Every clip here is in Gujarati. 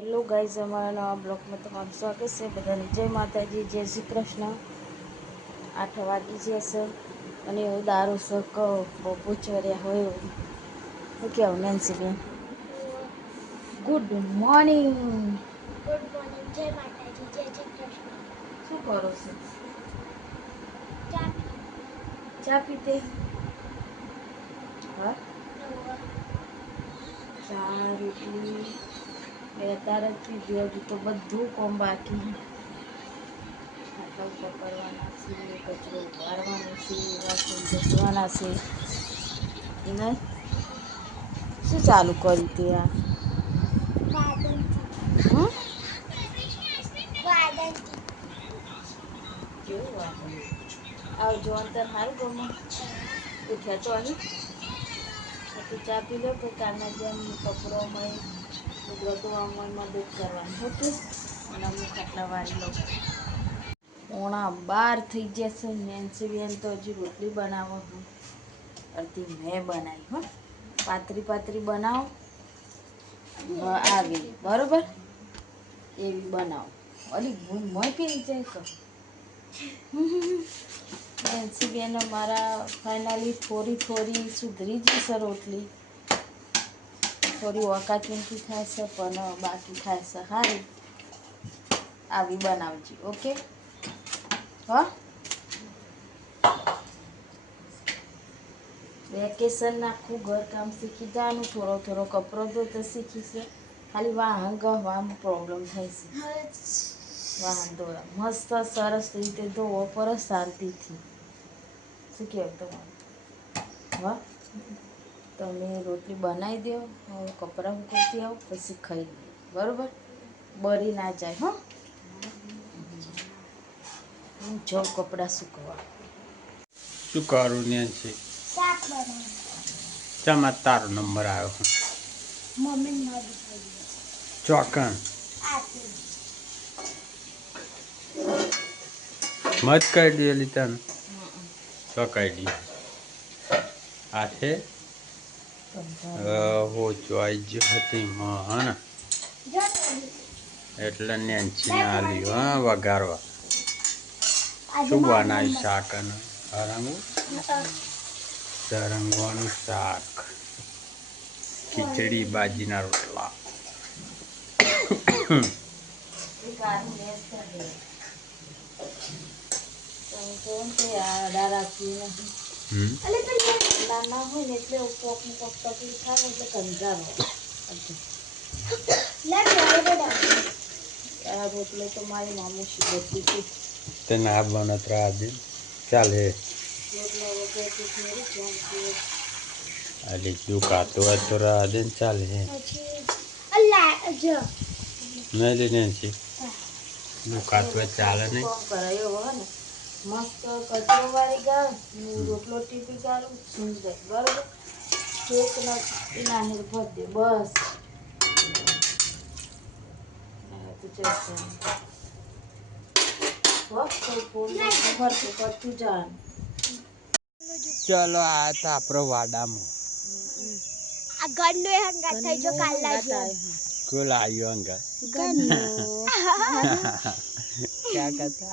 હેલો ગાઈઝ, અમારા નવા બ્લોગમાં તમારું સ્વાગત છે. બધાને જય માતાજી, જય શ્રી કૃષ્ણ. 8 વાગી જશે અને એવું દારૂ શક બપુ ચર્યા હોય શું કહેવું નેન્સીબેન? Good morning. ગુડ મોર્નિંગ, જય માતાજી, જય શ્રી કૃષ્ણ. શું કરો છો? ચા પીતે? હા, પીવો. ચા રોટલી બે તારે પીધી. હજુ તો બધું કોમ બાકી. ખાટલા ઉપર કરવાના છે, કચરો ઉગારવાનો છે, વાસણ ઘસવાના છે. નહીં શું ચાલુ કર્યું તે આ? હમ વાદનથી કેવું વાગે આવજો અંતર હારું ગમે ઉઠ્યા તો અહીં તો ચા પી લો. તો કાલના જેમ કપડોમાં ધોવામાં મદદ કરવાની ઓકે. અને હું ખાટલા વાળી લઉં. 11:15 થઈ જશે. નેન્સીબેન તો હજી રોટલી બનાવો. અડધી મેં બનાવી હો. પાતરી બનાવો આવી બરોબર એવી બનાવો. અલી મોય પી જાય કર નેન્સીબેન મારા ફાઇનલી થોડી સુધરી જશે. રોટલી થોડી ઓકાચૂંકી થાય છે, પણ બાકી થાય છે સારી. આવી બનાવજો ઓકે. હા, વેકેશન આખું ઘરકામ શીખી જવાનું. થોડો કપડો ધોતો શીખીશે. ખાલી વાહન ગવામાં પ્રોબ્લેમ થાય છે. વાહન ધોવા મસ્ત સરસ રીતે ધોવો પર શાંતિથી. શું કહેવું તમારું? હા, તમે રોટલી બનાવી દો. હું કપડાં મૂકતી આવું, પછી ખાઈ લઈએ બરાબર. બળી ના જાય હો. હું જાઉં કપડાં સુકવવા. શું કરું ને છે? શાક બનાવ. ચામાં તારો નંબર આવ્યો? મમ્મી મરી ચોકણ આપી. મત કરી દેલી તને તો કરી દે. આ છે હો ચોઈ જ હતી હા, એટલે નેન્સી ના આલ્યું હા વઘારવા. શું બનાવ્યું શાક? અને સરંગવાનું શાક, ખીચડી, બાજીના રોટલા. ના હોય ને એટલે કોક તકલીફ થાય ને એટલે કંટાળો આ રોટલો તો મારી મામું શીખવતી હતી. તે ના બનતરા દે ચાલે. રોટલો વગર થોડી જમતી. અલી તું કાતો હોય તો રાહ દે ને ચાલે. નહીં લે નેન્સી, તું કાતો હોય ચાલે નહીં. કોમ કરાયો હોય ને મસ્ત કચરો વાળી ગાળ રોટલો ટીપી ગાળું સુઈ જાય બરોબર. કેક એના ભર દે બસ. કરતું જાન. ચલો આ તો આપણો વાડામાં આ ગન્નો એ હંગાત થઈ જો કાલના જેમ. કોલ આવ્યો અંગા ગન્નો क्या कहता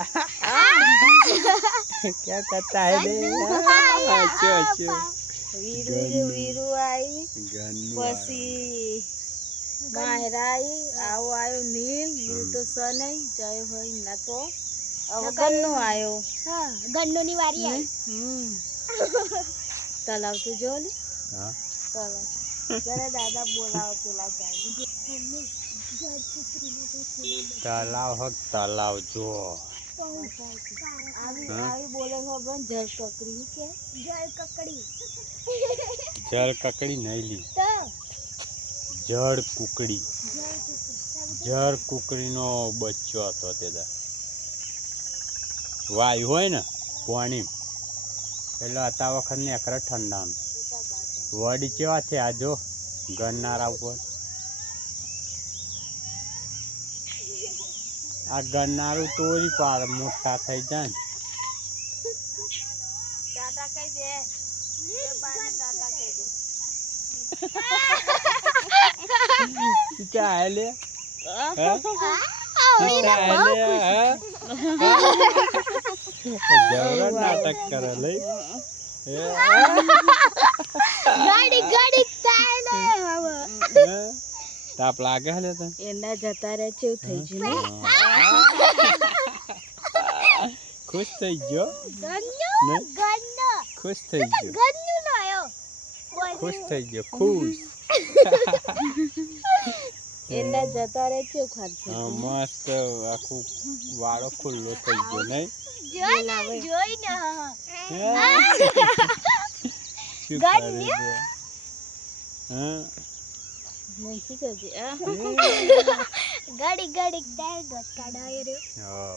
क्या कहता है बे? अच्छो अच्छो વીરુ આવી પછી માહેરા આવી. આવો આવ્યો નીલ તો સ નહીં જય હોય ના તો હવે ગન્નો આવ્યો. હા, ગન્નો ની વારી આવી. તલાવ તો જો ને हाँ તલાવ જરા દાદા બોલાવો પેલા જાય. तालाव हक तालाव जो આવી બોલે ખબર જળ કકડી કે જળ કકડી. जड़ ककड़ी नहीं ली, जड़ कुकड़ी. જળ કુકડીનો બચ્ચો હતો તે વાયુ હોય ને પાણી એટલે હતા વખત ને એકરા ઠંડાનું વડી કેવા છે આ જો ગરનારા ઉપર. આ ગરનારું તોડી પાડ મોટા થઈ જાય ને. ટાટા કહી દે ટાટા કહી દે. क्या है ले જવરા નાટક કરે લઈ ગાડી ગાડી થાય ને હવે તાપ લાગે હલે તને એના જતા રહે કેવું થઈ ગયું ખુશ થઈ ગયો ગન્નો ગન્નો ખુશ થઈ ગયો ગન્નો નો આયો ખુશ થઈ ગયો ખુશ એના જતા રહે કેવું ખાધું મસ્ત આખું વાળો ખુલ્લો થઈ ગયો નહીં જોઈ ને શું કરે છે? હા નહીં શીખવતી ગાડી ગાડી થાય દોત કાઢાય રે હા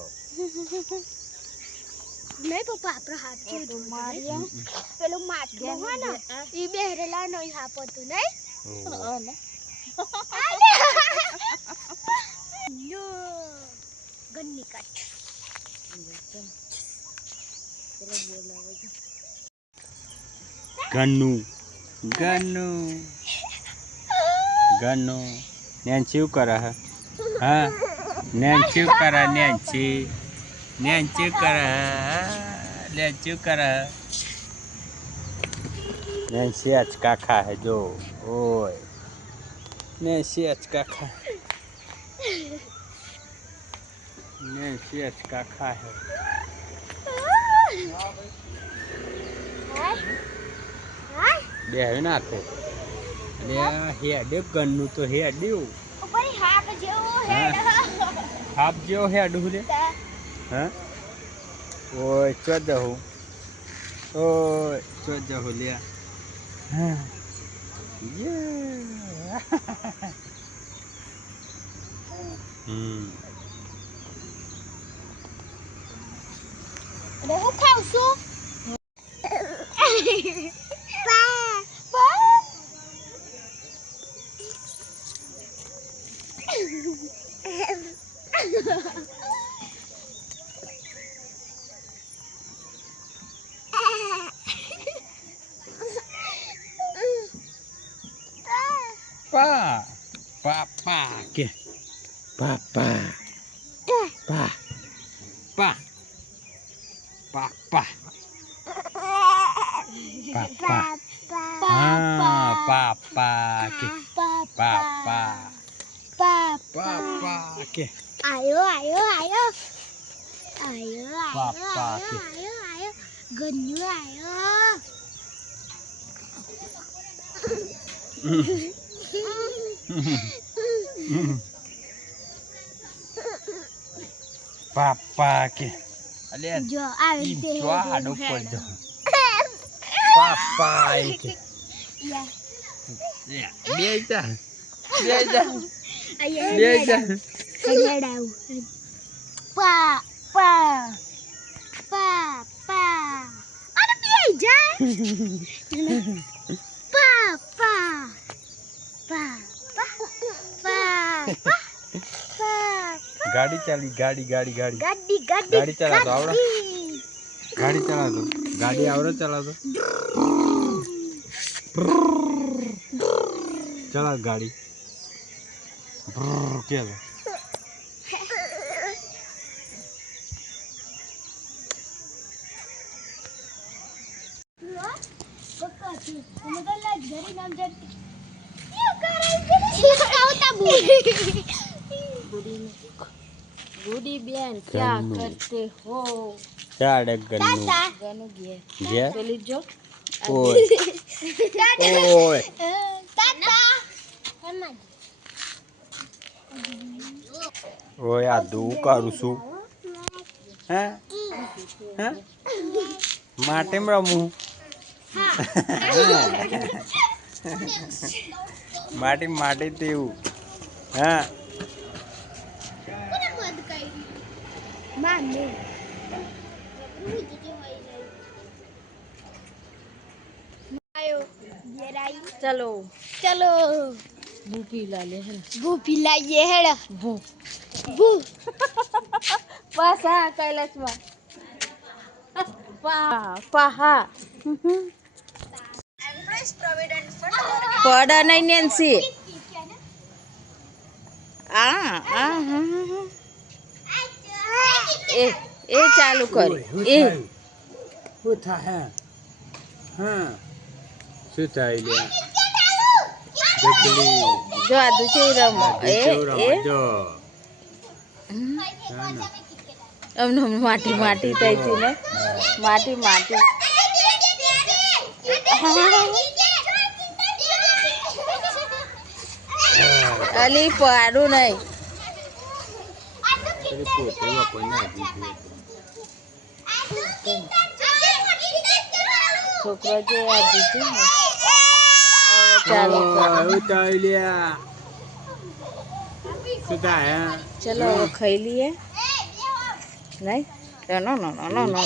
નહીં પપ્પા આપણો હાથ જો મારિયા પેલું માટલું હોય ને ઈ બેહરેલા નો હાપ હતું નહીં નો ગન્ની કાટ ગન્નુ ગન્નુ ગન્નુ નેન્સી શું કરે હે હા નેન્સી શું કરે નેન્સી નેન્સી શું કરે નેન્સી શું કરે નેન્સી અચકા ખા હે જો ઓય નેન્સી અચકા ખા નેન્સી અચકા ખા હે બેહે ના થે લે હેડ ગન્નુ તો હેડ્યું ઉપર હાપ જેવો હેડ હાપ જેવો હેડું લે હા ઓય ચો જહું ઓય ચો જહું લે હા યે રે હું ખાઉં છું Pa, papa, ke, papa, pa, pa, papa, papa, ah, papa, ke, papa, papa, ke, આયો આયો આયો આયો Papa આયો કે. આયો આયો ગન્નુ આયો papa, ke, alian, જો આવી રીતે tua adu kodo, papa, ke, યા ya, biasa, biasa, અહીંયા biasa. હેડાવ પા પા પા પા અરે પી જાય પા પા પા પા પા પા गाड़ी चली गाड़ी गाड़ी गाड़ी ગાડી ગાડી ગાડી ચલાવતો આવડે? गाड़ी चला दो गाड़ी आवड़े चला दो चला गाड़ी क्या है? गुडी बेन क्या गन्नू। करते हो क्या है गन्नू गनु गे गे पेली जो ओए ओए ओए आ दू करू छू हैं हैं माटे में रमू माटी माटी तेऊ हाँ चलो चलो बू पीला ले है वो पिलाइए हेड़ा बू वो पासा कैलाश में पा पहा पड़ा नहीं नेंसी આ હા હા એ ચાલુ કરી એ શું થાય હા શું થાય લ્યા જબલી જો આદુ છે રમો એ જો અમને માટી માટી થઈ હતી ને માટી માટી અલી પાડું નહીં પોતે વાપરને દીધી છોકરો જે આ દીધું ને હવે ચાલુ કરો શું થાય લ્યા શું થાય ચલો હવે ખાઈ લઈએ નહીં નો નો નો નો નો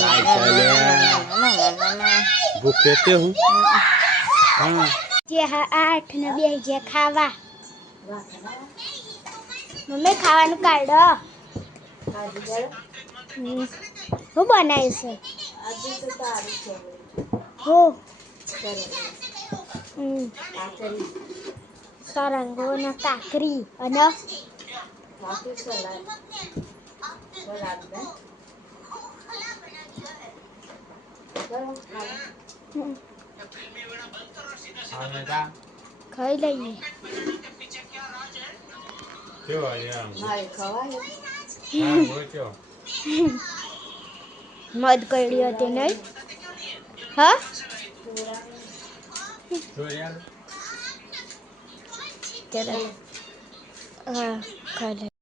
ભૂખ રહેતે હું હા જે 8 ને 2 જે ખાવા મમ્મી ખાવાનું કાઢો હું બનાવીશ હો સરંગો ને કાકરી અને ખાઈ લઈએ મધ કઈ હતી નહીં હા હા ખાઈ લઈએ